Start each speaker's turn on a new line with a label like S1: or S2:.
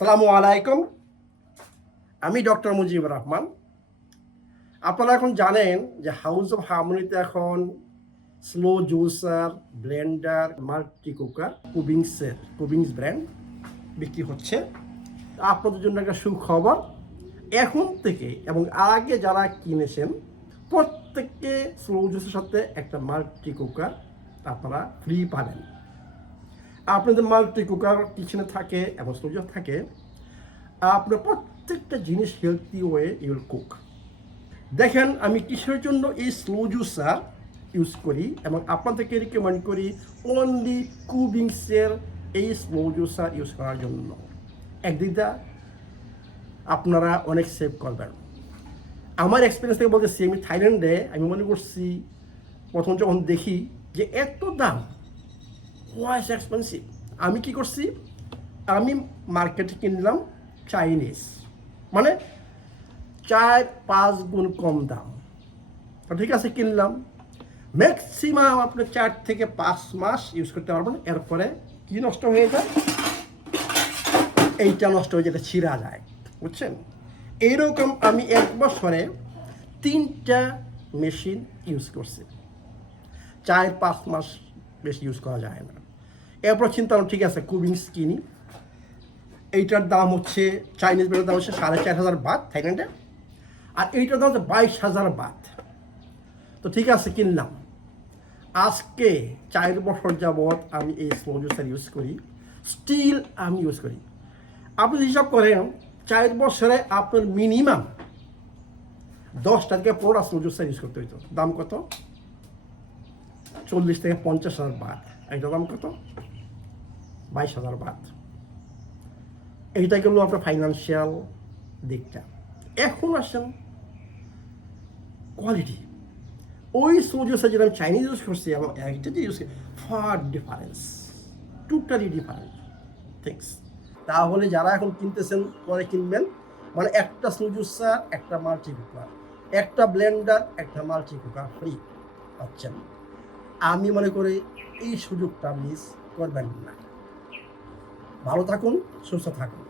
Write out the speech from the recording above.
S1: সালামু আলাইকুম। আমি ডক্টর মুজিবুর রহমান। আপনারা এখন জানেন যে হাউস অফ হারমোনিতে এখন slow juicer blender multi cooker কুবিংসের Kubings brand বিক্রি হচ্ছে। আপনাদের জন্য একটা সুখবর। এখন থেকে এবং আগে যারা কিনেছেন, প্রত্যেককে স্লো জুসের সাথে একটা মাল্টি কুকার আপনারা ফ্রি পাবেন। আপনাদের মাল্টি কুকার কিচেনে থাকে, এবং স্টোরেজ থাকে, আপনার প্রত্যেকটা জিনিস হেলদি ওয়ে ইউল কুক দেখেন, আমি কিসের জন্য এই স্লো জুসার ইউজ করি, এবং আপনাদেরকে রিকমেন্ড করি অনলি কুবিংসের এই স্লো জুসার ইউজ করার জন্য। একদিকটা আপনারা অনেক সেভ করবেন। আমার এক্সপিরিয়েন্স থেকে বলতেছি আমি থাইল্যান্ডে আমি মনে করছি, প্রথম যখন দেখি যে এত দাম ওয়াইস এক্সপেন্সিভ আমি কি করছি? আমি মার্কেটে কিনলাম চাইনিজ মানে চার পাঁচ গুণ কম দাম। ঠিক আছে কিনলাম ম্যাক্সিমাম আপনি চার থেকে পাঁচ মাস ইউজ করতে পারবেন। এরপরে কি নষ্ট হয়ে যায়? এইটা নষ্ট হয়ে যেটা ছিঁড়া যায়। বুঝছেন? এইরকম আমি এক বছরে তিনটা মেশিন ইউজ করছি। চার পাঁচ মাস বেশি ইউজ করা যায় না। এরপর চিন্তা করলাম ঠিক আছে কুবিংস কিনি এইটার দাম হচ্ছে চাইনিজ ব্র্যান্ডের দাম হচ্ছে সাড়ে চার হাজার বাদ থাইল্যান্ডে আর এইটার দাম হচ্ছে বাইশ হাজার বাদ তো ঠিক আছে, কিনলাম। আজকে চার বছর যাবৎ আমি এই স্লো জুসার ইউজ করি। স্টিল আমি ইউজ করি। আপনি হিসাব করেন, চার বছরে আপনার মিনিমাম দশটা থেকে পনেরোটা স্লো জুসার ইউজ করতে হইতো। দাম কত? চল্লিশ থেকে পঞ্চাশ হাজার বাদ এইটা দাম কত? বাইশ হাজার বাদ। এইটা গেল আপনার ফাইন্যান্সিয়াল দিকটা। এখন আসেন কোয়ালিটি ওই সোজোসে যেটা আমি চাইনিজ ইউজ করছি এবং একটা যে use far difference totally different things তাহলে যারা এখন কিনতেছেন, পরে কিনবেন। মানে একটা সুজুসা একটা মাল্টি কুকার একটা ব্লেন্ডার একটা মাল্টি কুকার ফ্রি পাচ্ছেন আমি মনে করি এই সুযোগটা মিস করবেন না। ভালো থাকুন সুস্থ থাকুন।